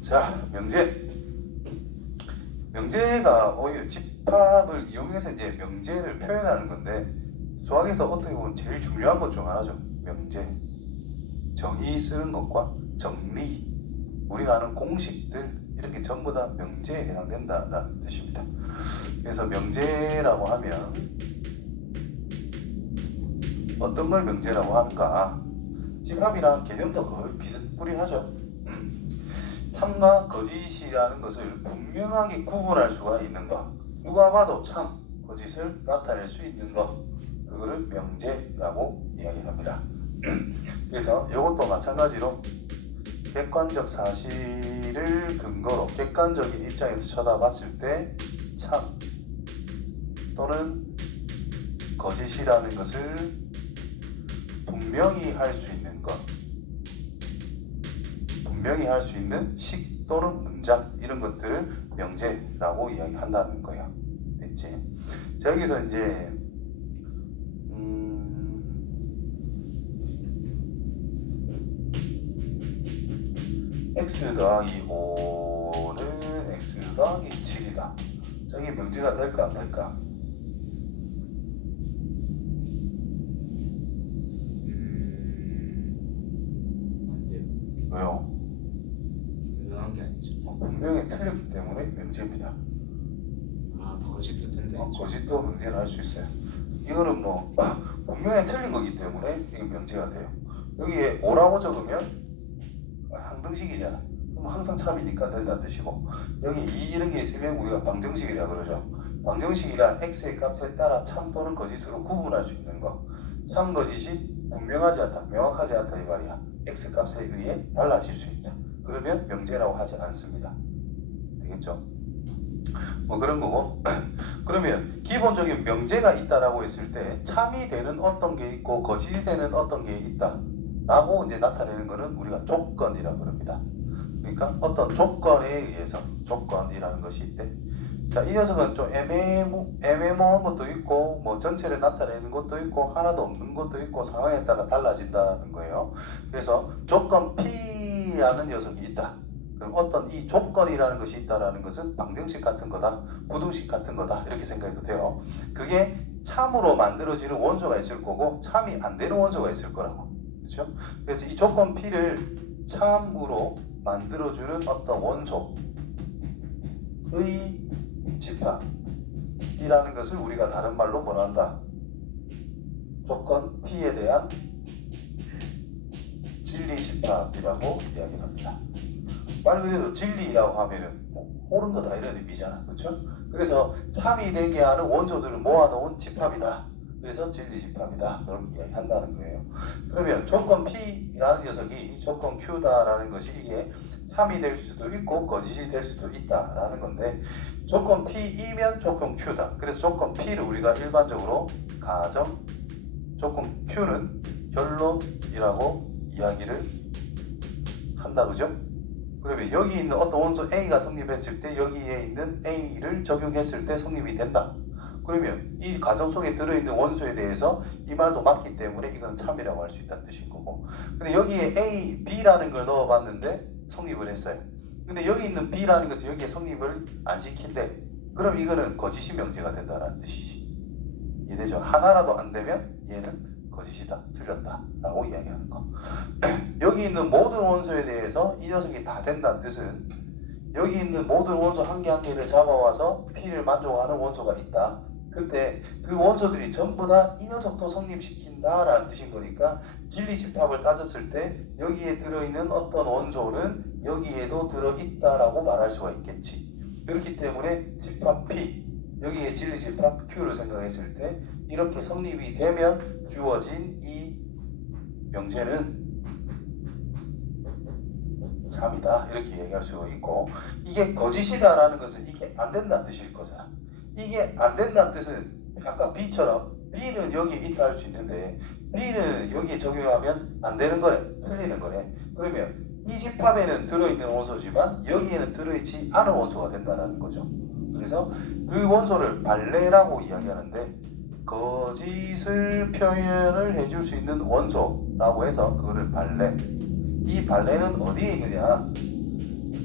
자, 명제가 오히려 집합을 이용해서 이제 명제를 표현하는 건데, 수학에서 어떻게 보면 제일 중요한 것 중 하나죠. 명제. 정의 쓰는 것과 정리, 우리가 아는 공식들, 이렇게 전부 다 명제에 해당된다라는 뜻입니다. 그래서 명제라고 하면 어떤 걸 명제라고 하는가? 집합이랑 개념도 거의 비슷뿌리하죠. 참과 거짓이라는 것을 분명하게 구분할 수가 있는 것, 누가 봐도 참, 거짓을 나타낼 수 있는 것, 그거를 명제라고 이야기합니다. 그래서 이것도 마찬가지로 객관적 사실을 근거로 객관적인 입장에서 쳐다봤을 때 참 또는 거짓이라는 것을 분명히 할 수 있는 것, 분명히 할 수 있는 식 또는 문장, 이런 것들을 명제라고 이야기한다는 거예요. 됐지? 자, 여기서 이제 x 더하기 5는 x 더하기 7이다. 자, 이게 명제가 될까 안 될까? 안 돼요. 왜요? 분명한 게 아니죠. 분명히 틀렸기 때문에 명제입니다. 아, 거짓도 된다 했죠. 거짓도 명제를 할 수 있어요. 이거는 뭐 분명히 틀린 거기 때문에 이게 명제가 돼요. 여기에 5라고 적으면 항등식이잖아. 그럼 항상 참이니까 된다는 뜻이고, 여기 2 이런 게 있으면 우리가 방정식이라 그러죠. 방정식이란 x의 값에 따라 참 또는 거짓으로 구분할 수 있는 거. 참, 거짓이 분명하지 않다, 명확하지 않다 이 말이야. x 값에 의해 달라질 수 있다. 그러면 명제라고 하지 않습니다. 되겠죠? 뭐 그런 거고. 그러면 기본적인 명제가 있다라고 했을 때 참이 되는 어떤 게 있고 거짓이 되는 어떤 게 있다 라고 이제 나타내는 것은 우리가 조건이라고 합니다. 그러니까 어떤 조건에 의해서, 조건이라는 것이 있대. 자, 이 녀석은 좀 애매모호한 것도 있고, 뭐 전체를 나타내는 것도 있고, 하나도 없는 것도 있고, 상황에 따라 달라진다는 거예요. 그래서 조건 P라는 녀석이 있다. 그럼 어떤 이 조건이라는 것이 있다라는 것은 방정식 같은 거다, 부등식 같은 거다, 이렇게 생각해도 돼요. 그게 참으로 만들어지는 원소가 있을 거고, 참이 안 되는 원소가 있을 거라고. 그렇죠? 그래서 이 조건 P를 참으로 만들어주는 어떤 원소의 집합이라는 것을 우리가 다른 말로 뭐라 한다? 조건 P에 대한 진리 집합이라고 이야기를 합니다. 말 그대로 진리라고 하면은 뭐 옳은 거다 이런 의미잖아. 그렇죠? 그래서 참이 되게 하는 원소들을 모아놓은 집합이다. 그래서 진리 집합이다. 그런 이야기 한다는 거예요. 그러면 조건 P라는 녀석이 조건 Q다라는 것이 이게 참이 될 수도 있고 거짓이 될 수도 있다라는 건데, 조건 P이면 조건 Q다. 그래서 조건 P를 우리가 일반적으로 가정, 조건 Q는 결론이라고 이야기를 한다. 그죠? 그러면 여기 있는 어떤 원소 A가 성립했을 때 여기에 있는 A를 적용했을 때 성립이 된다. 그러면 이 가정 속에 들어있는 원소에 대해서 이 말도 맞기 때문에 이건 참이라고 할 수 있다는 뜻인 거고, 근데 여기에 A, B라는 걸 넣어봤는데 성립을 했어요. 근데 여기 있는 B라는 것은 여기에 성립을 안 시킨대. 그럼 이거는 거짓이 명제가 된다는 뜻이지. 이해되죠? 하나라도 안 되면 얘는 거짓이다, 틀렸다 라고 이야기하는 거. 여기 있는 모든 원소에 대해서 이 녀석이 다 된다는 뜻은 여기 있는 모든 원소 한 개 한 개를 잡아와서 P를 만족하는 원소가 있다. 그때 그 원소들이 전부 다 이 녀석도 성립시킨다라는 뜻인 거니까, 진리 집합을 따졌을 때 여기에 들어있는 어떤 원소는 여기에도 들어있다라고 말할 수가 있겠지. 그렇기 때문에 집합 P, 여기에 진리 집합 Q를 생각했을 때 이렇게 성립이 되면 주어진 이 명제는 참이다, 이렇게 얘기할 수가 있고, 이게 거짓이다라는 것은 이게 안 된다는 뜻일 거잖아. 이게 안 된다는 뜻은 아까 B처럼 B는 여기에 있다 할 수 있는데 B는 여기에 적용하면 안 되는 거래, 틀리는 거래. 그러면 이 집합에는 들어있는 원소지만 여기에는 들어있지 않은 원소가 된다는 거죠. 그래서 그 원소를 발레라고 이야기하는데, 거짓을 표현을 해줄 수 있는 원소라고 해서 그거를 발레, 이 발레는 어디에 있느냐?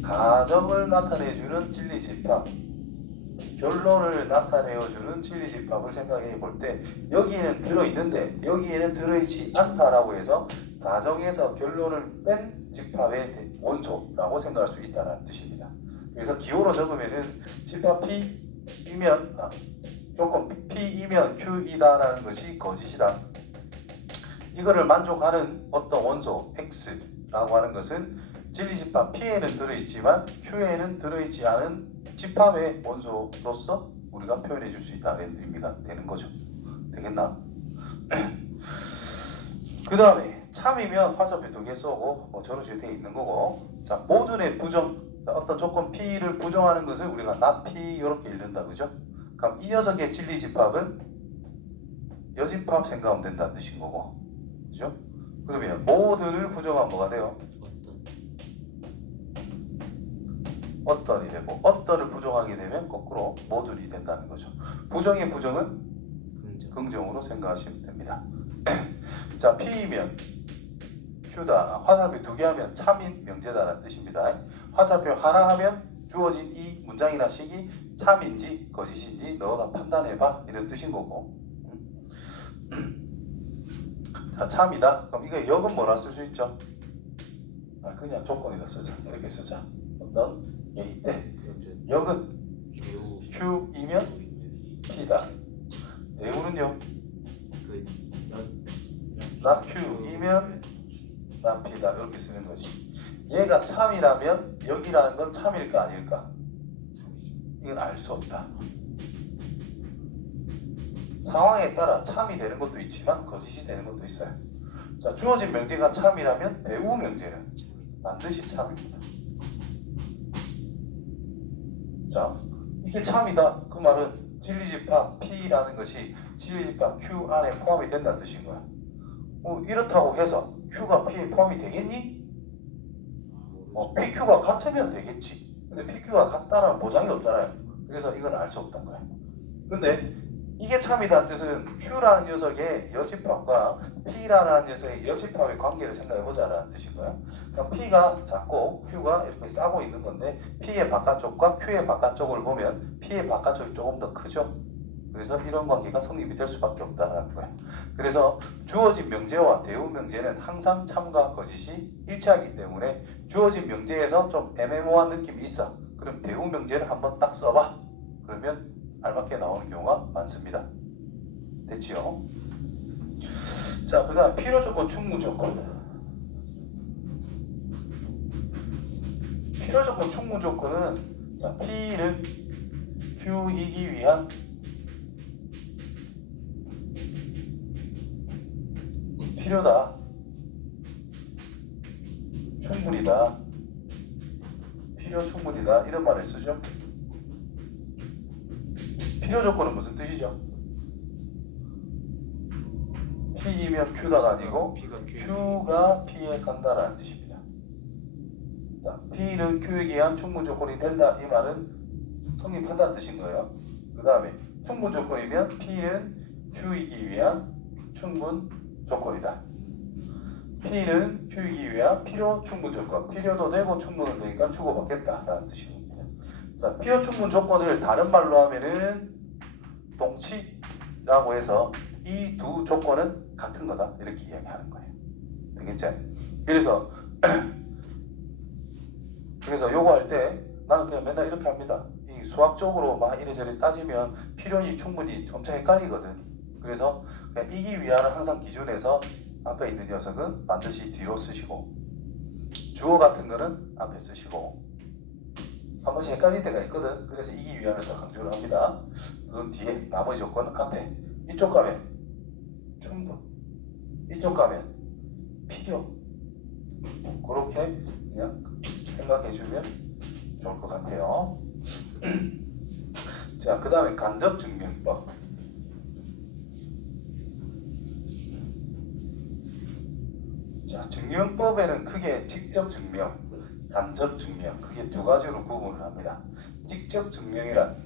가정을 나타내주는 진리집합, 결론을 나타내어주는 진리집합을 생각해 볼 때 여기에는 들어있는데 여기에는 들어있지 않다라고 해서 가정에서 결론을 뺀 집합의 원소라고 생각할 수 있다는 뜻입니다. 그래서 기호로 적으면은 집합 P이면 조건 P이면 Q이다라는 것이 거짓이다. 이거를 만족하는 어떤 원소 X라고 하는 것은 진리집합 P에는 들어있지만 Q에는 들어있지 않은 집합의 원소로서 우리가 표현해 줄 수 있다는 의미가 되는 거죠. 되겠나? 그 다음에 참이면 화살표 2개 쏘고 저런 식으로 되어 있는 거고, 자 모든의 부정, 어떤 조건 P를 부정하는 것을 우리가 not P 이렇게 읽는다, 그죠? 그럼 이 녀석의 진리집합은 여집합 생각하면 된다는 뜻인 거고, 그죠? 그러면 모든을 부정하면 뭐가 돼요? 어떤이 되고, 어떤을 부정하게 되면 거꾸로 모든이 된다는 거죠. 부정의 부정은 긍정으로 생각하시면 됩니다. 자, P이면 Q다. 화살표 2개 하면 참인 명제다라는 뜻입니다. 화살표 하나 하면 주어진 이 문장이나 식이 참인지 거짓인지 너가 판단해봐, 이런 뜻인 거고. 자, 참이다. 그럼 이거 역은 뭐라 쓸 수 있죠? 그냥 조건이라 쓰자. 이렇게 쓰자. 어떤 이때 역은 Q이면 P다. 대우는요? not Q이면 not P다. 이렇게 쓰는 거지. 얘가 참이라면 역이라는 건 참일까 아닐까? 이건 알 수 없다. 상황에 따라 참이 되는 것도 있지만 거짓이 되는 것도 있어요. 자, 주어진 명제가 참이라면 배우 명제는 반드시 참입니다. 자, 이게 참이다. 그 말은 진리집합 P라는 것이 진리집합 Q 안에 포함이 된다는 뜻인 거야. 이렇다고 해서 Q가 P에 포함이 되겠니? PQ가 같으면 되겠지. 근데 PQ가 같다라는 보장이 없잖아요. 그래서 이건 알 수 없단 거야. 근데 이게 참이다는 뜻은 Q라는 녀석의 여집합과 P라는 녀석의 여집합의 관계를 생각해보자라는 뜻인 거야. 그럼 P가 작고 Q가 이렇게 싸고 있는 건데 P의 바깥쪽과 Q의 바깥쪽을 보면 P의 바깥쪽이 조금 더 크죠. 그래서 이런 관계가 성립이 될 수밖에 없다는 거야. 그래서 주어진 명제와 대우 명제는 항상 참과 거짓이 일치하기 때문에 주어진 명제에서 좀 애매모호한 느낌이 있어. 그럼 대우 명제를 한번 딱 써봐. 그러면 알맞게 나오는 경우가 많습니다. 됐지요? 자, 그 다음 필요 조건, 충분 조건. 필요 조건, 충분 조건은 자, P는 Q이기 위한 필요다, 충분이다, 필요 충분이다, 이런 말을 쓰죠. 필요 조건은 무슨 뜻이죠? P이면 Q다가 아니고 Q가 P에 간다라는 뜻입니다. 자, P는 Q에 의한 충분 조건이 된다, 이 말은 성립한다는 뜻인 거예요. 그 다음에 충분 조건이면 P는 Q이기 위한 충분 조건이다. P는 Q이기 위한 필요 충분 조건. 필요도 되고 충분도 되니까 주고받겠다라는 뜻입니다. 자, 필요 충분 조건을 다른 말로 하면은 동치라고 해서 이 두 조건은 같은 거다, 이렇게 이야기하는 거예요. 되겠죠? 그래서 요거 할 때 나는 그냥 맨날 이렇게 합니다. 이 수학적으로 막 이래저래 따지면 필요니 충분히 엄청 헷갈리거든. 그래서 그냥 이기 위한을 항상 기준에서 앞에 있는 녀석은 반드시 뒤로 쓰시고 주어 같은 거는 앞에 쓰시고 한 번씩 헷갈릴 때가 있거든. 그래서 이기 위한을 더 강조를 합니다. 그 뒤에 나머지 조건은 앞에. 이쪽 가면 충분, 이쪽 가면 필요. 그렇게 그냥 생각해 주면 좋을 것 같아요. 자, 그 다음에 간접증명법. 자, 증명법에는 크게 직접 증명, 간접 증명, 크게 두 가지로 구분을 합니다. 직접 증명이란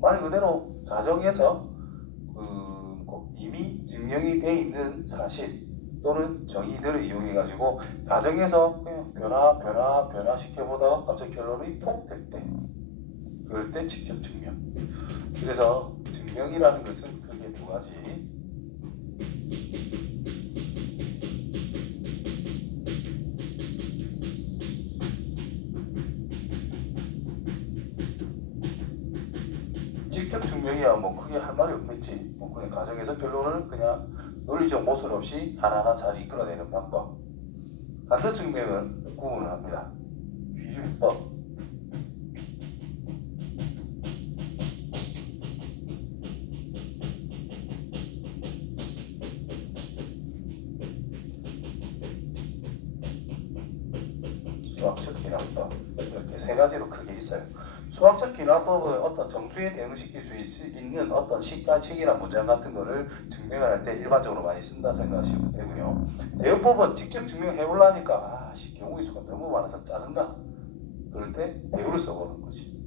말 그대로 가정에서 이미 증명이 돼 있는 사실 또는 정의들을 이용해 가지고 가정에서 그냥 변화 시켜보다가 갑자기 결론이 톡 될 때, 그럴 때 직접 증명. 그래서 증명이라는 것은 크게 두 가지. 직접 증명이야 뭐 크게 할 말이 없겠지. 뭐 그냥 가정에서 결론을 그냥 논리적 모순 없이 하나하나 잘 이끌어내는 방법. 간접 증명은 구분을 합니다. 귀율법. 수학적 기납법. 이렇게 세 가지로 크게 있어요. 수학적 기납법은 어떤 정수에 대응시킬 수 있는 어떤 식이나 문장 같은 거를 증명을 할 때 일반적으로 많이 쓴다 생각하시면 되고요. 대응법은 직접 증명해 보려니까 경우의 수가 너무 많아서 짜증나. 그럴 때 대우를 써보는 거지.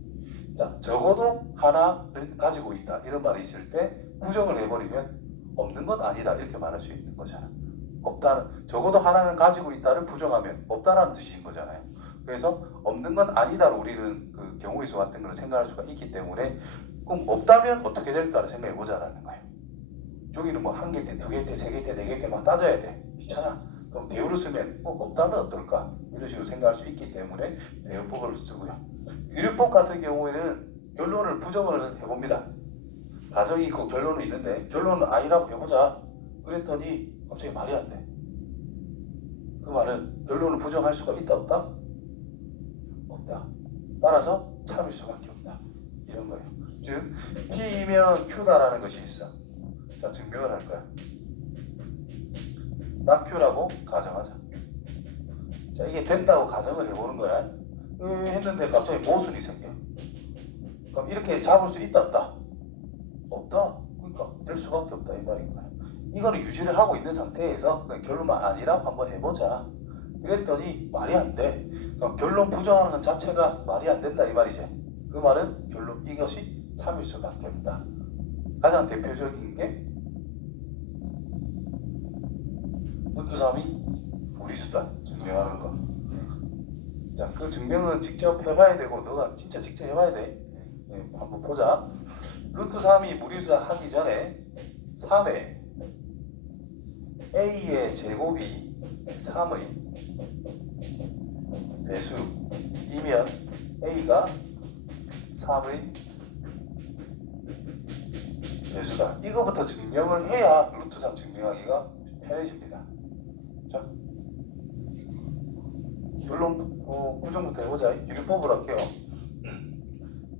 자, 적어도 하나를 가지고 있다 이런 말이 있을 때 부정을 해버리면 없는 건 아니다 이렇게 말할 수 있는 거잖아. 없다는, 적어도 하나는 가지고 있다를 부정하면 없다라는 뜻인 거잖아요. 그래서 없는 건 아니다로 우리는 그 경우의 수 같은 걸 생각할 수가 있기 때문에 그럼 없다면 어떻게 될까를 생각해 보자라는 거예요. 여기는 뭐 한 개 때, 두 개 때, 세 개 때, 네 개 때 막 따져야 돼. 귀찮아. 그럼 대우를 쓰면 없다면 어떨까? 이런 식으로 생각할 수 있기 때문에 대우법을 쓰고요. 유류법 같은 경우에는 결론을 부정을 해봅니다. 가정이 있고 결론은 있는데 결론은 아니라고 해보자. 그랬더니 갑자기 말이 안 돼. 그 말은 결론을 부정할 수가 있다 없다? 없다. 따라서 참을 수밖에 없다. 이런 거예요. 즉 P이면 Q다라는 것이 있어. 자, 증명을 할 거야. 나 Q라고 가정하자. 자, 이게 된다고 가정을 해보는 거야. 했는데 갑자기 모순이 생겨. 그럼 이렇게 잡을 수 있다 없다? 없다. 그러니까 될 수밖에 없다 이 말인 거야. 이거는 유지를 하고 있는 상태에서 결론만 아니라고 한번 해보자. 그랬더니 말이 안 돼. 그럼 결론 부정하는 것 자체가 말이 안 된다 이 말이지. 그 말은 결론 이것이 참을 수밖에 없다. 가장 대표적인 게 루트3이 무리수다 증명하는 거. 자, 그 증명은 직접 해봐야 되고 너가 진짜 직접 해봐야 돼. 네, 한번 보자. 루트3이 무리수다 하기 전에 3의 A의 제곱이 3의 배수이면 A가 3의 배수다. 이거부터 증명을 해야 루트3 증명하기가 편해집니다. 자, 결론 구정부터 해보자. 기류법을 할게요.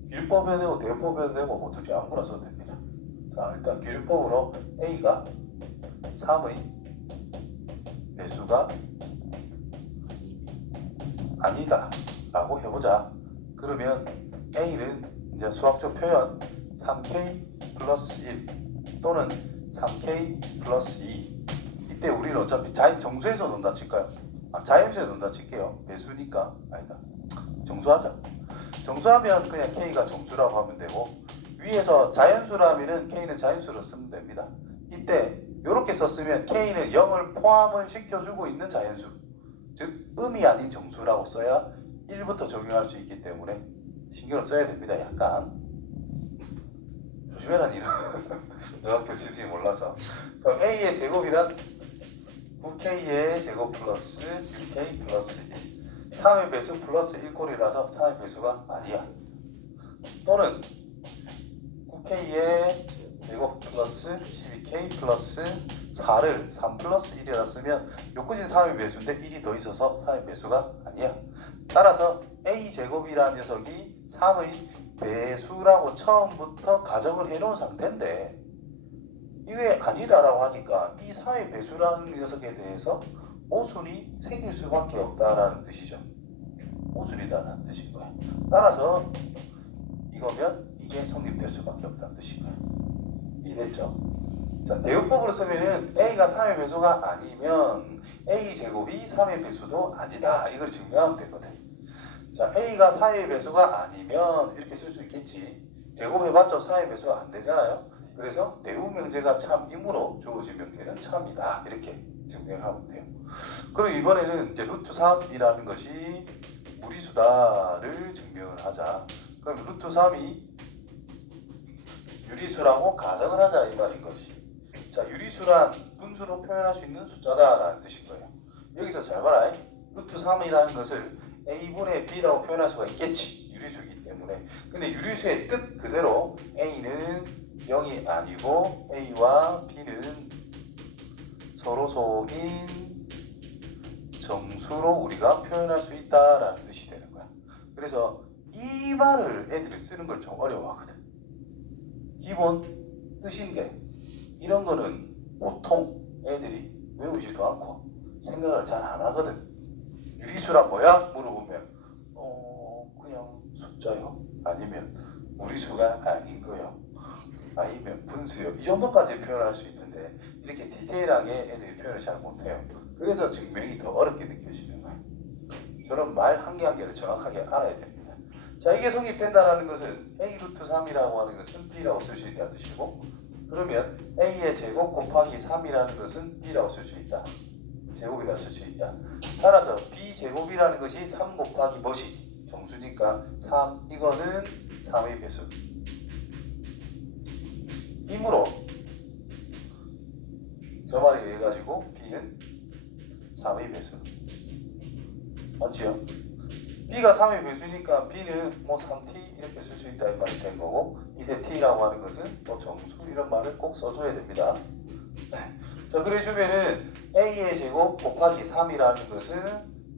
기류법에도 되고 대법에도 되고 뭐 둘 중에 아무거나 써도 됩니다. 자, 일단 기류법으로 A가 3의 배수가 아니다 라고 해보자. 그러면 A는 이제 수학적 표현 3K 플러스 1 또는 3K 플러스 2. 이때 우리는 어차피 정수에서 논다 칠까요? 자연수에서 논다 칠게요. 배수니까. 아니다, 정수하자. 정수하면 그냥 K가 정수라고 하면 되고, 위에서 자연수라면 K는 자연수로 쓰면 됩니다. 이때 이렇게 썼으면 K는 0을 포함을 시켜주고 있는 자연수, 즉 음이 아닌 정수라고 써야 1부터 적용할 수 있기 때문에 신경을 써야 됩니다. 약간 조심해라 니는. 너가 교칠지 몰라서. 그럼 A의 제곱이란 9K의 제곱 플러스 6K 플러스 1. 3의 배수 플러스 1꼴이라서 3의 배수가 아니야. 또는 9K의 제곱 플러스 12K 플러스 4를 3 플러스 1이라 쓰면 요꾸진 3의 배수인데 1이 더 있어서 3의 배수가 아니야. 따라서 A제곱이라는 녀석이 3의 배수라고 처음부터 가정을 해놓은 상태인데 이게 아니다라고 하니까 이 3의 배수라는 녀석에 대해서 모순이 생길 수밖에 없다라는 뜻이죠. 모순이다라는 뜻인 거야. 따라서 이거면 이게 성립될 수밖에 없다는 뜻인 거야. 이해됐죠? 자, 대응법으로 쓰면은 A가 3의 배수가 아니면 A제곱이 3의 배수도 아니다. 이걸 증명하면 되거든. 자, A가 4의 배수가 아니면 이렇게 쓸 수 있겠지. 제곱해봤자 4의 배수가 안 되잖아요. 그래서 내부 명제가 참이므로 주어진 명제는 참이다. 이렇게 증명을 하면 돼요. 그럼 이번에는 이제 루트 3이라는 것이 무리수다를 증명을 하자. 그럼 루트 3이 유리수라고 가정을 하자 이 말인 것이. 자, 유리수란 분수로 표현할 수 있는 숫자다라는 뜻인 거예요. 여기서 잘 봐라. 루트 3이라는 것을 a분의 b라고 표현할 수가 있겠지. 유리수이기 때문에. 근데 유리수의 뜻 그대로 a는 0이 아니고 a와 b는 서로 소인 정수로 우리가 표현할 수 있다라는 뜻이 되는 거야. 그래서 이 말을 애들이 쓰는 걸 좀 어려워하거든. 기본 뜻인데 이런 거는 보통 애들이 외우지도 않고 생각을 잘 안 하거든. 유리수란 뭐야? 물어보면 그냥 숫자요? 아니면 무리수가 아닌 거요? 아니면 분수요? 이 정도까지 표현할 수 있는데 이렇게 디테일하게 애들이 표현을 잘 못해요. 그래서 증명이 더 어렵게 느껴지는 거예요. 저런 말 한 개 한 개를 정확하게 알아야 됩니다. 자, 이게 성립된다는 것은 a 루트 3이라고 하는 것은 b라고 쓸 수 있다는 뜻이고, 그러면 a의 제곱 곱하기 3이라는 것은 b라고 쓸 수 있다. 제곱이라고 쓸 수 있다. 따라서 b 제곱이라는 것이 3 곱하기 뭐시? 정수니까 3, 이거는 3의 배수. 이므로 저 말에 의해 가지고 b는 3의 배수. 맞지요? b가 3의 배수니까 b는 뭐 3t 이렇게 쓸 수 있다 이 말이 된 거고, 이때 t라고 하는 것은 뭐 정수 이런 말을 꼭 써줘야 됩니다. 자, 그래 주면은 a의 제곱 곱하기 3이라는 것은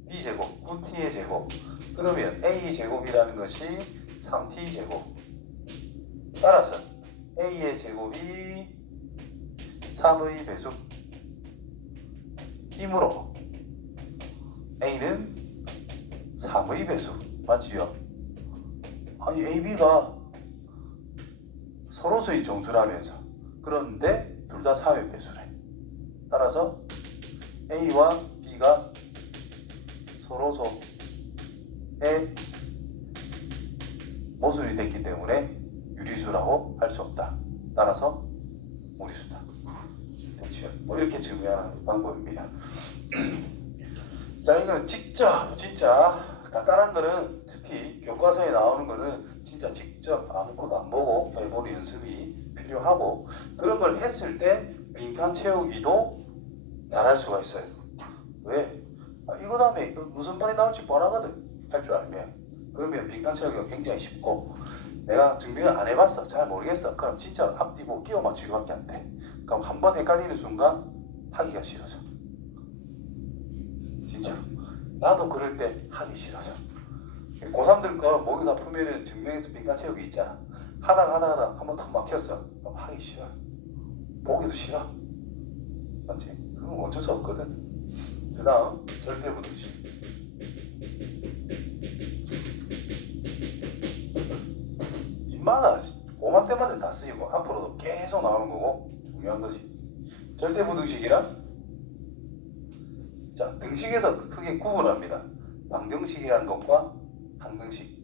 b 제곱, 9t의 제곱. 그러면 a 제곱이라는 것이 3t 제곱. 따라서 a의 제곱이 3의 배수. 이므로 a는 3의 배수. 맞지요? 아니 ab가 서로서의 정수라면서. 그런데 둘 다 3의 배수래. 따라서 a와 b가 서로서의 모순이 됐기 때문에 유리수라고 할 수 없다. 따라서 무리수다. 그렇죠? 뭐 이렇게 증명하는 방법입니다. 자, 이거는 직접 진짜 간단한 거는 특히 교과서에 나오는 거는 진짜 직접 아무것도 안 보고 해보는 연습이 필요하고, 그런 걸 했을 때 빈칸 채우기도 잘할 수가 있어요. 왜? 이거 다음에 무슨 말이 나올지 뻔하거든. 할 줄 알면. 그러면 빈칸 채우기가 굉장히 쉽고, 내가 증명을 안 해봤어. 잘 모르겠어. 그럼 진짜 앞뒤 보고 끼워 맞추기밖에 안 돼. 그럼 한 번 헷갈리는 순간 하기가 싫어져. 진짜. 나도 그럴 때 하기 싫어져. 고3들 거 모의고사 풀면은 증명해서 빈칸 채우기 있잖아. 하다가 한 번 턱 막혔어. 그럼 하기 싫어. 보기도 싫어. 맞지? 그건 어쩔 수 없거든. 그 다음 절대부등식. 인마가 5만 때마다 다 쓰이고 앞으로도 계속 나오는 거고 중요한 거지. 절대부등식이란, 자, 등식에서 크게 구분합니다. 방정식이라는 것과 항등식.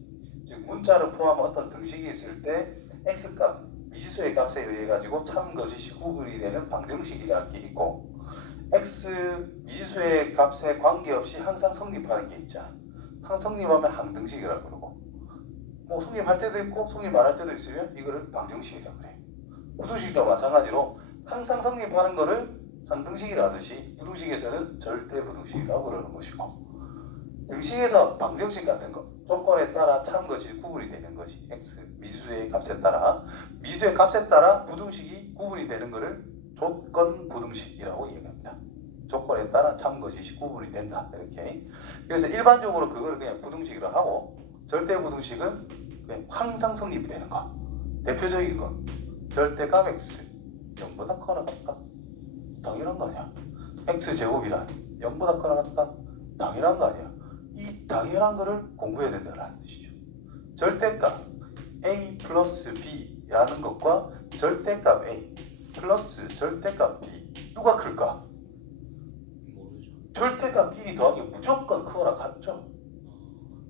즉 문자를 포함한 어떤 등식이 있을 때 x값, 미지수의 값에 의해 가지고 참 거짓이 구분이 되는 방정식이라는 게 있고, x 미지수의 값에 관계없이 항상 성립하는 게 있잖아. 항상 성립하면 항등식이라고 그러고, 뭐 성립할 때도 있고 성립 안 할 때도 있으면 이거를 방정식이라고 그래. 부등식도 마찬가지로 항상 성립하는 거를 항등식이라 하듯이 부등식에서는 절대부등식이라고 그러는 것이고, 등식에서 방정식 같은 거 조건에 따라 참 것이 구분이 되는 것이 x 미지수의 값에 따라, 미지수의 값에 따라 부등식이 구분이 되는 것을 조건 부등식이라고 얘기합니다. 조건에 따라 참 것이 구분이 된다 이렇게. 그래서 일반적으로 그걸 그냥 부등식이라고 하고, 절대부등식은 그냥 항상 성립되는 거. 대표적인 거 절대값 x 0보다 커나 같다. 당연한 거 아니야. x제곱이란 0보다 커나 같다. 당연한 거 아니야. 이 당연한 거를 공부해야 된다는 뜻이죠. 절대값 a 플러스 b라는 것과 절대값 a 플러스 절대값 b, 누가 클까? 모르죠. 절대값 끼리 더하기 무조건 크거나 같죠.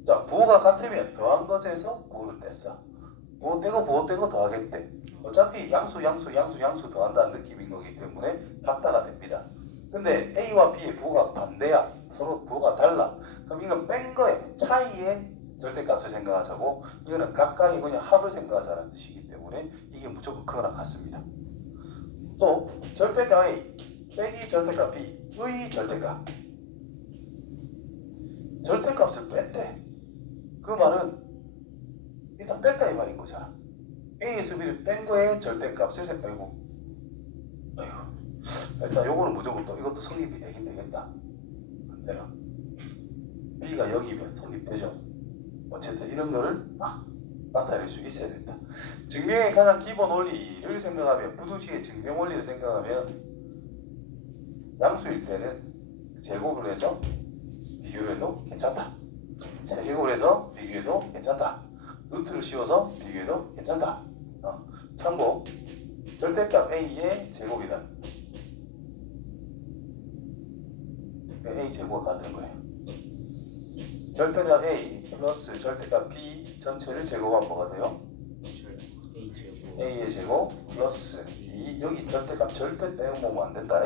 자, 부호가 같으면 더한 것에서 부호를 뗐어. 부호 떼고 더하겠대. 어차피 양수 더한다는 느낌인 거기 때문에 같다가 됩니다. 근데 A와 B의 부호가 반대야. 서로 부호가 달라. 그럼 이건 뺀 거에 차이의 절대값을 생각하자고, 이거는 가까이 그냥 합을 생각하자는 뜻이기 때문에 이게 무조건 그거랑 같습니다. 또 절대값 A 빼기 절대값 B의 절대값을 뺐대. 그 말은 일단 뺐다 이 말인 거잖아. A에서 B를 뺀 거에 절대값을 아이고 일단 요거는 무조건 또 이것도 성립이 되긴 되겠다. 반대로 B가 0이면 성립되죠. 어쨌든 이런 거를 나타낼 수 있어야 된다. 증명의 가장 기본 원리를 생각하면, 부등식의 증명 원리를 생각하면, 양수일 때는 제곱을 해서 비교를 해도 괜찮다. 세제곱을 해서 비교해도 괜찮다. 루트를 씌워서 비교해도 괜찮다. 참고 절대값 A의 제곱이다. A 제곱과 같은 거예요. 절대값 A 플러스 절대값 B 전체를 제곱하면 뭐가 돼요? A 제곱. A의 제곱 플러스 B, 여기 절대값 절대 빼먹으면 안 된다.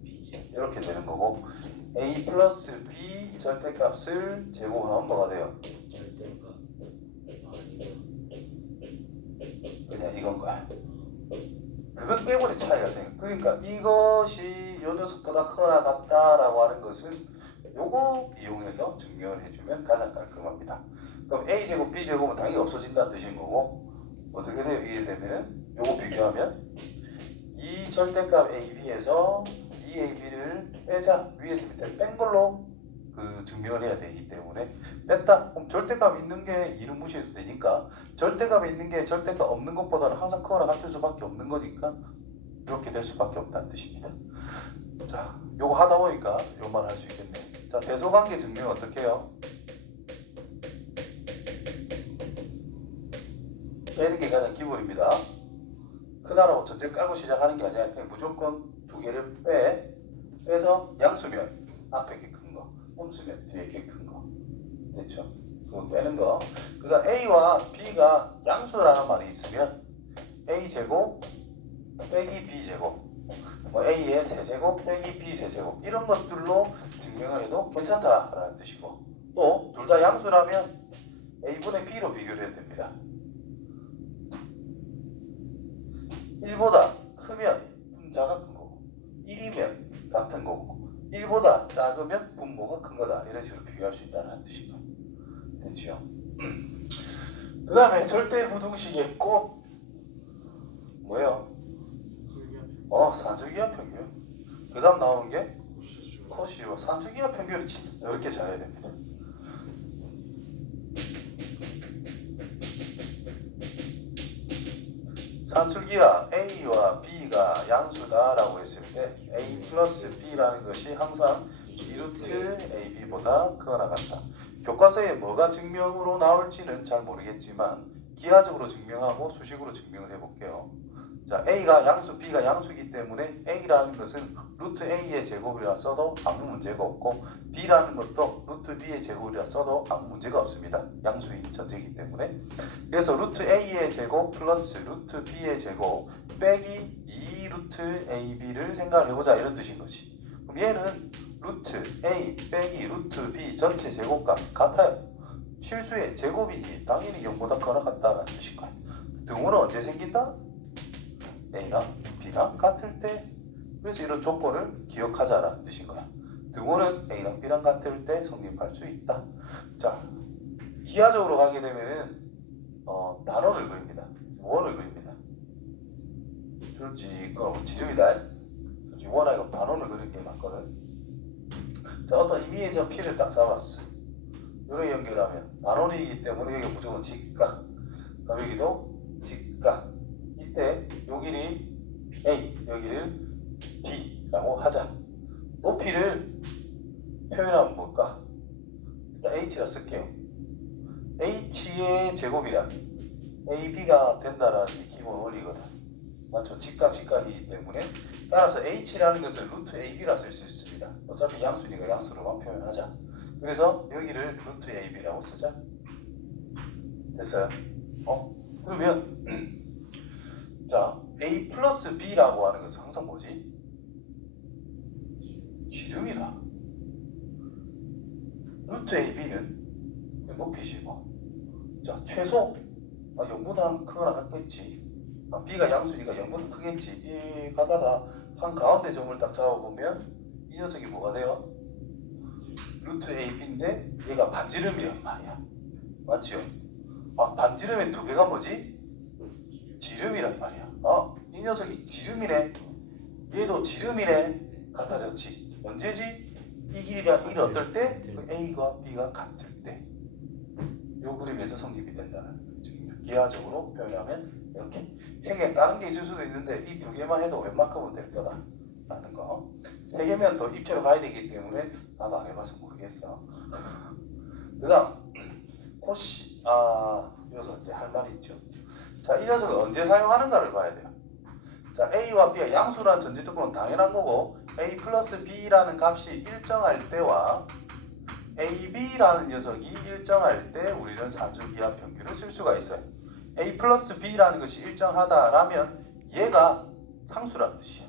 B 제곱. 이렇게 되는 거고, A 플러스 B 절대값을 제곱하면 뭐가 돼요? 절대값. 이거. 그냥 이건 거야. 그건 빼고의 차이가 생겨. 그러니까 이것이 요 녀석보다 크거나 같다라고 하는 것은 요거 이용해서 증명을 해주면 가장 깔끔합니다. 그럼 A제곱 B제곱은 당연히 없어진다는 뜻인 거고, 어떻게 돼요? 이게 되면은 요거 비교하면 이 절대값 AB에서 이 AB를 빼자. 위에서 밑에 뺀 걸로 그 증명을 해야 되기 때문에 뺐다. 그럼 절대값 있는 게 2는 무시해도 되니까, 절대값이 있는 게 절대값 없는 것보다는 항상 크거나 같을 수밖에 없는 거니까 이렇게 될 수밖에 없다는 뜻입니다. 자, 요거 하다 보니까 요만 할 수 있겠네. 자, 대소관계 증명 어떻게 해요? 빼는 게 가장 기본입니다. 큰하라고 전체 깔고 시작하는 게 아니라 그냥 무조건 두 개를 빼서 양수면 앞에 게 큰 거, 홈수면 뒤에 게 큰 거. 됐죠? 그거 빼는 거. 그러니까 A와 B가 양수라는 말이 있으면 A제곱 빼기 B제곱, 뭐 A의 세제곱 빼기 B 세제곱, 이런 것들로 증명을 해도 괜찮다라는 뜻이고, 또 둘 다 양수라면 A분의 B로 비교를 해야 됩니다. 1보다 크면 분자가 큰 거고, 1이면 같은 거고, 1보다 작으면 분모가 큰 거다. 이런 식으로 비교할 수 있다는 뜻이고. 됐죠? 그 다음에 절대 부등식의 꽃 뭐예요? 산술기하 평균. 그 다음 나오는 게 코시오. 산술기하 평균을 진짜 어렵게 잘해야 됩니다. 산술기하 A와 B가 양수다라고 했을 때 A 플러스 B라는 것이 항상 2루트 AB보다 크거나 같다. 교과서에 뭐가 증명으로 나올지는 잘 모르겠지만 기하적으로 증명하고 수식으로 증명을 해볼게요. 자, A가 양수, B가 양수이기 때문에 A라는 것은 루트 A의 제곱이라 써도 아무 문제가 없고, B라는 것도 루트 B의 제곱이라 써도 아무 문제가 없습니다. 양수인 전제이기 때문에. 그래서 루트 A의 제곱 플러스 루트 B의 제곱 빼기 2 루트 AB를 생각을 해보자, 이런 뜻인 거지. 그럼 얘는 루트 A 빼기 루트 B 전체 제곱과 같아요. 실수의 제곱이니 당연히 0보다 크거나 같다라는 뜻인 거야. 등호는 언제 생긴다? A랑 B랑 같을 때. 그래서 이런 조건을 기억하자라는 뜻인 거야. 등호는 A랑 B랑 같을 때 성립할 수 있다. 자, 기하적으로 가게 되면은 단원을 그립니다. 원을 그립니다. 그렇지, 지름이다. 원하고 단원을 그리는 게 맞거든. 자, 어떤 임의의 점 P를 딱 잡았어. 이렇게 연결하면 단원이기 때문에 여기 무조건 직각. 그럼 여기도 직각. 이때 요 길이 A, 여기를 B라고 하자. 높이를 표현하면 뭘까? 일단 H라 쓸게요. H의 제곱이란 AB가 된다라는 게 기본 원리거든. 맞죠? 직각이기 때문에. 따라서 H라는 것을 루트 AB라 쓸 수 있습니다. 어차피 양수니까 양수로만 표현하자. 그래서 여기를 루트 AB라고 쓰자. 됐어요? 그러면 자 A 플러스 B라고 하는 것은 항상 뭐지? 지름이다. 루트 AB는 높이시고 자 최소 0보다 크거나 같겠지. B가 양수니까 0보다 크겠지. 이 가다가 한 가운데 점을 딱 잡아보면 이 녀석이 뭐가 돼요? 루트 AB인데 얘가 반지름이란 말이야. 맞지요? 반지름의 두 배가 뭐지? 지름이란 말이야. 이 녀석이 지름이네. 얘도 지름이네. 같아졌지. 언제지? 이 길이랑 1이 어떨 때? 그 A가 B가 같을 때. 요 그림에서 성립이 된다는 거죠. 기하적으로 표현하면 이렇게. 세 개 다른 게 있을 수도 있는데 이 두 개만 해도 웬만큼은 될 거다. 라는 거. 세 개면 더 입체로 가야 되기 때문에 나도 안 해봐서 모르겠어. 그 다음 코시 여기서 이제 할 말이 있죠. 자, 이 녀석을 언제 사용하는가를 봐야 돼요. 자, A와 B가 양수라는 전제조건은 당연한 거고 A 플러스 B라는 값이 일정할 때와 AB라는 녀석이 일정할 때 우리는 산술기하 평균을 쓸 수가 있어요. A 플러스 B라는 것이 일정하다라면 얘가 상수라는 뜻이야.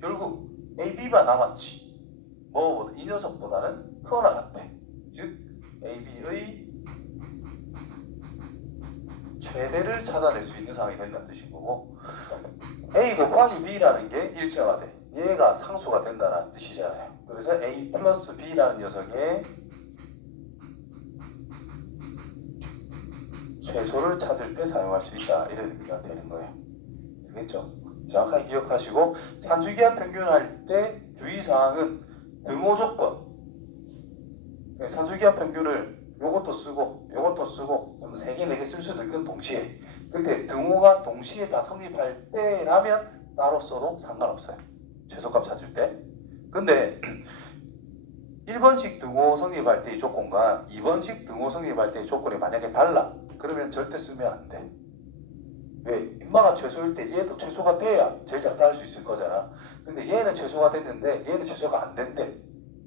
결국 AB가 남았지. 뭐보다 이 녀석보다는 크거나 같대. 즉 AB의 최대를 찾아낼 수 있는 상황이 된다는 뜻인 거고 A 곱하기 B라는 게 일정화 돼. 얘가 상수가 된다는 뜻이잖아요. 그래서 A 플러스 B라는 녀석의 최소를 찾을 때 사용할 수 있다. 이런 의미가 되는 거예요. 알겠죠? 정확하게 기억하시고 산술기하 평균할 때 주의사항은 등호 조건. 산술기하 평균을 요것도 쓰고 요것도 쓰고 3개 4개 쓸 수도 있건 동시에 그때 등호가 동시에 다 성립할 때라면 따로 써도 상관없어요. 최소값 찾을 때. 근데 1번식 등호 성립할 때의 조건과 2번식 등호 성립할 때의 조건이 만약에 달라 그러면 절대 쓰면 안 돼. 왜? 인마가 최소일 때 얘도 최소가 돼야 제일 작다 할 수 있을 거잖아. 근데 얘는 최소가 됐는데 얘는 최소가 안 된대.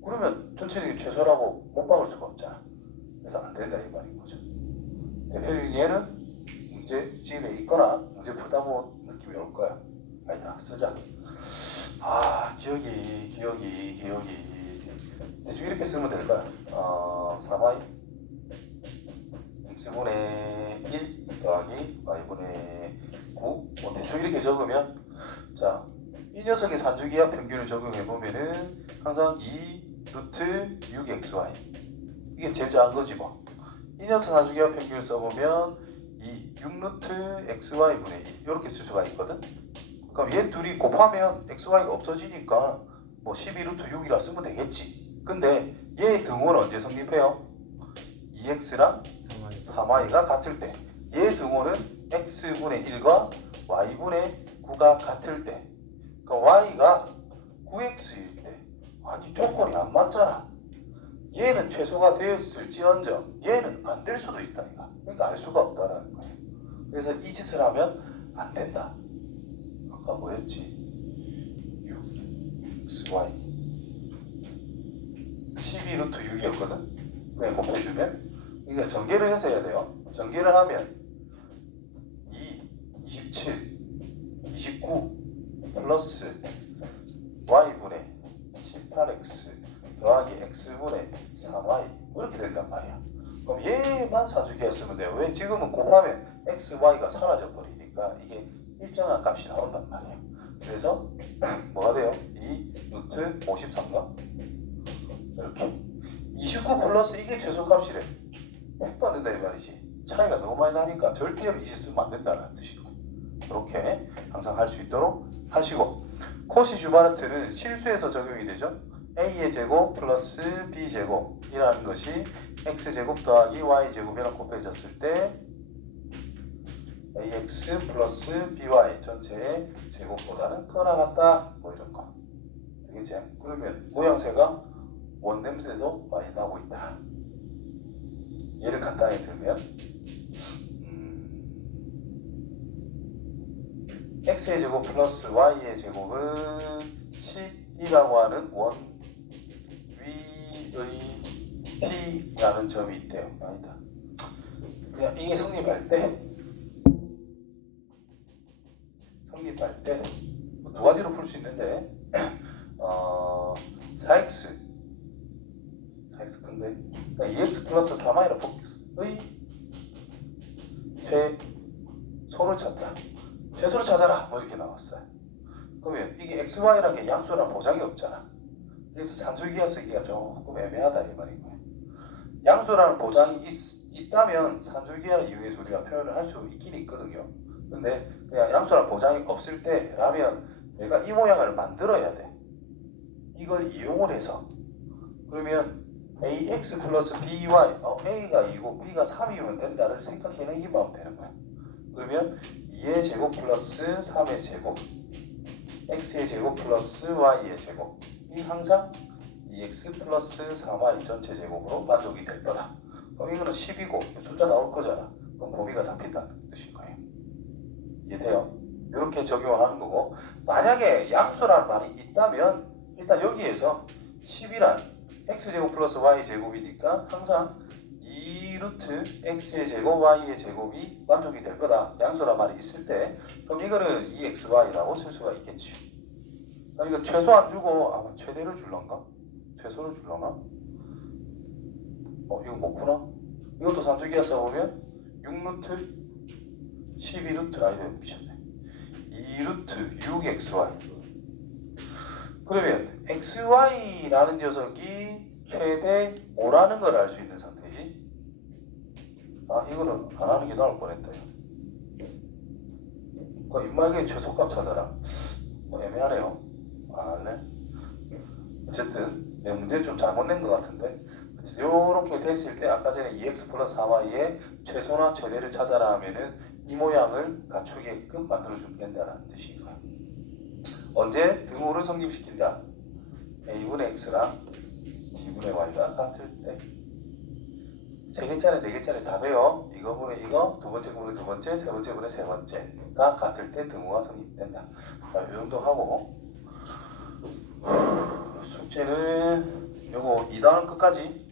그러면 전체적인 최소라고 못 박을 수가 없잖아. 그래서 안 된다 이 말인 거죠. 대표적인 얘는 문제집에 있거나 문제 풀다 보면 느낌이 올 거야. 일단 쓰자. 기억이 대충 이렇게 쓰면 될 거야. 3y x분의 1 더하기 y분의 9 대충 이렇게 적으면 자, 이 녀석의 산술기하 평균을 적용해보면은 항상 2 루트 6xy 이게 제일 작은 거지 뭐. 이 녀석 산술기하 평균을 써보면 6 루트 xy분의 1 이렇게 쓸 수가 있거든. 그럼 얘 둘이 곱하면 xy가 없어지니까 뭐 12 루트 6이라 쓰면 되겠지. 근데 얘의 등호는 언제 성립해요? 2x랑 3y가 같을 때. 얘 등호는 x분의 1과 y분의 9가 같을 때. 그러니까 y가 9x일 때. 아니 조건이 안 맞잖아. 얘는 최소가 되었을지언정 얘는 안 될 수도 있다. 그러니까 알 수가 없다라는 거예요. 그래서 이 짓을 하면 안 된다. 아까 뭐였지? 6xy 12 루트 6이었거든? 그냥 곱해주면 이거 전개를 해서 해야 돼요. 전개를 하면 27, 29 플러스 y분의 18x 더하기 x분의 3y 이렇게 된단 말이야. 그럼 얘만 산술기하 쓰면 돼요. 왜? 지금은 곱하면 x, y가 사라져 버리니까 이게 일정한 값이 나온단 말이야. 그래서 뭐가 돼요? 2 루트 53가 이렇게 29 플러스 이게 최소값이래. 100 받는다 이 말이지. 차이가 너무 많이 나니까 절대로 20 쓰면 안 된다는 뜻이고 그렇게 항상 할 수 있도록 하시고 코시 슈바르트는 실수에서 적용이 되죠. a의 제곱 플러스 b 제곱이라는 것이 x 제곱 더하기 y 제곱이랑 곱해졌을 때 ax 플러스 by 전체의 제곱보다는 크거나 같다 뭐 이런 거 되겠지? 그러면 모양새가 원 냄새도 많이 나고 있다. 예를 간단히 들면 x의 제곱 플러스 y의 제곱은 10이라고 하는 원 위의 t라는 점이 있대요. 아니다. 그냥 이게 성립할 때 성립할 때 두 가지로 풀 수 있는데 4x 큰데 그러니까 2x 플러스 4-4의 최소를 찾자. 최소를 찾아라. 뭐 이렇게 나왔어요. 그러면 이게 xy라는 게 양수란 보장이 없잖아. 그래서 산술기하 쓰기가 조금 애매하다 이 말인 거예요. 양수라는 보장이 있다면 산술기하를 이용해서 우리가 표현을 할 수 있긴 있거든요. 근데 그냥 양수라는 보장이 없을 때라면 내가 이 모양을 만들어야 돼. 이걸 이용을 해서 그러면 ax 플러스 by a가 2고 b가 3이면 된다를 생각해내기만 하면 되는 거야. 그러면 2의 제곱 플러스 3의 제곱 x의 제곱 플러스 y의 제곱 이 항상 2x 플러스 3y 전체 제곱으로 만족이 될 거다. 그럼 이거는 10이고 숫자 나올 거잖아. 그럼 범위가 잡힌다는 뜻인 거예요. 이해돼요? 이렇게 적용을 하는 거고 만약에 양수라는 말이 있다면 일단 여기에서 10이란 x제곱 플러스 y제곱이니까 항상 2루트 x의 제곱 y의 제곱이 만족이 될 거다. 양수란 말이 있을 때 그럼 이거는 2xy라고 쓸 수가 있겠지. 이거 최소 안 주고 아마 최대를 줄런가? 최소를 줄라나? 이거 못 푸나? 이것도 산술기하 써보면 6루트 12루트 아니면 미쳤네 2루트 6xy 그러면 xy라는 녀석이 최대 5라는 걸 알 수 있는 상태지. 아 이거는 안 하는 게 나을 뻔했다. 그 입말계 최소값 찾아라. 애매하네요. 아 네. 어쨌든 내 문제 좀 잘못 낸 것 같은데 이렇게 됐을 때 아까 전에 2x 플러스 4y의 최소나 최대를 찾아라 하면은 이 모양을 갖추게끔 만들어주면 된다는 뜻인 거야. 언제 등호를 성립시킨다. a분의 x랑 2분의 y가 같을 때. 세 개짜리 네 개짜리 다 돼요. 이거 분의 이거 두 번째 분의 두 번째 세 번째 분의 세 번째가 같을 때 등호가 성립된다. 자, 이 정도 하고 숙제는 요거 2단원 끝까지